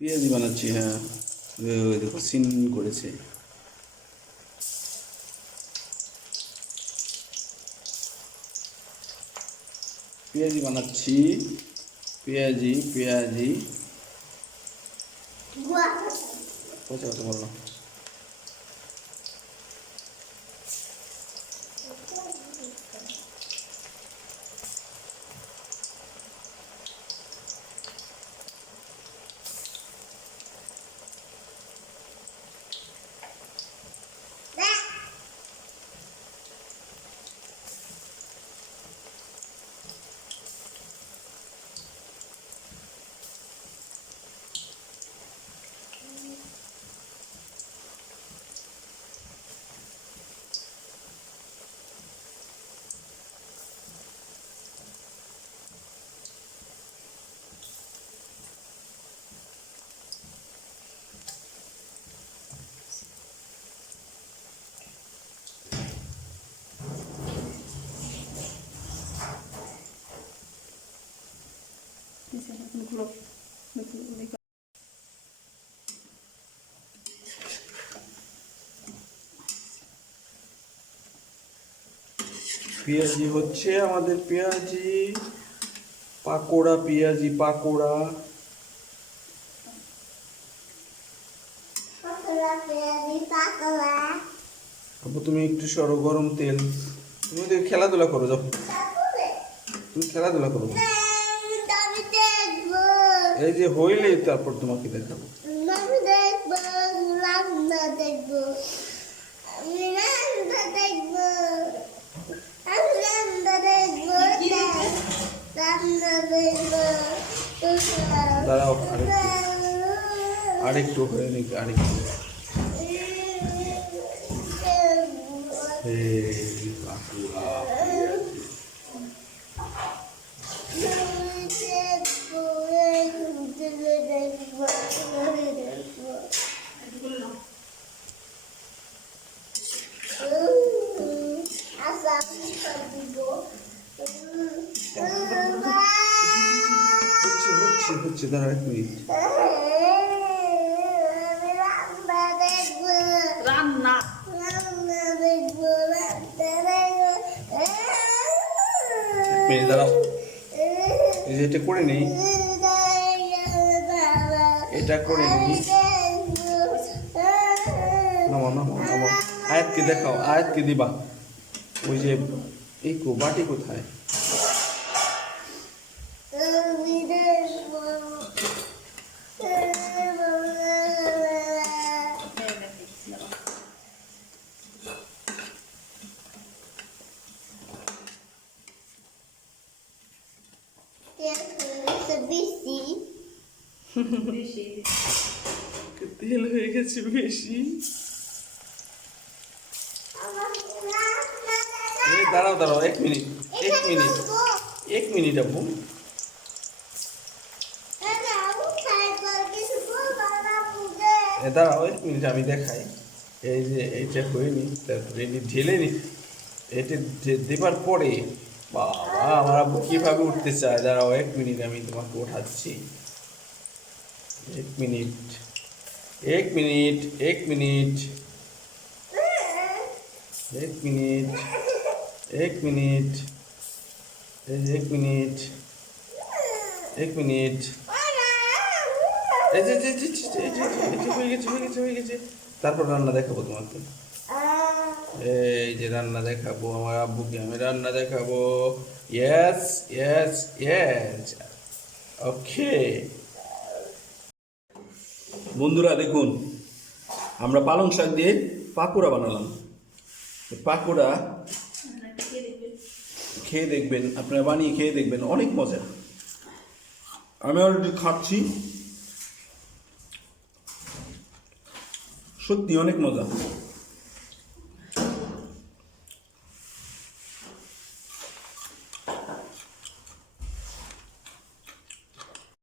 পেঁয়াজি বানাচ্ছি হ্যাঁ। দেখো সিন করেছে। পেঁয়াজি বানাচ্ছি। পেঁয়াজি পেঁয়াজি। কথা পেঁয়াজি হচ্ছে আমাদের পেঁয়াজি পাকোড়া পেঁয়াজি পাকোড়া। আপু তুমি একটু সরো গরম তেল। তুমি তো খেলাধুলা করো যাও। তুমি খেলাধুলা করো। এই যে হইলে তারপর তোমাকে দেখাবো। দাঁড়াও আরেকটু। আরেকটু হয়ে আরেকটু। এই হচ্ছে দাঁড়া এক মিনিট। রান্না। মিনিট দাঁড়াও এই যে এটা করে নেই। এটা করে নেই। নামো নামো নামো আয়াতকে দেখাও আয়াতকে দিবা। ওই যে এই কো বাটি কোথায়? তেল হয়ে গেছে বেশি। দাঁড়াও দাঁড়াও, এক মিনিট এক মিনিট এক মিনিট আপু। দাঁড়াও, এক মিনিট, আমি দেখাই। এই যে এইটা হয়নি তারপরে এটি ঢেলে নি। এটা দেবার পরে, বাবা, আমার আব্বু কীভাবে উঠতে চায়? দাঁড়াও, এক মিনিট, আমি তোমাকে ওঠাচ্ছি। এক মিনিট এক মিনিট এক মিনিট এক মিনিট এই যে এক মিনিট এক মিনিট। তারপর রান্না দেখাবো তোমাকে। এই যে রান্না দেখাবো, আমার আব্বুকে আমি রান্না দেখাবো। ইয়েস ইয়েস ইয়েস ওকে বন্ধুরা, দেখুন, আমরা পালং শাক দিয়ে পাকোড়া বানালাম। পাকোড়া খেয়ে দেখবেন, আপনারা বানিয়ে খেয়ে দেখবেন, অনেক মজা। আমি অলরেডি খাচ্ছি। সত্যি অনেক মজা।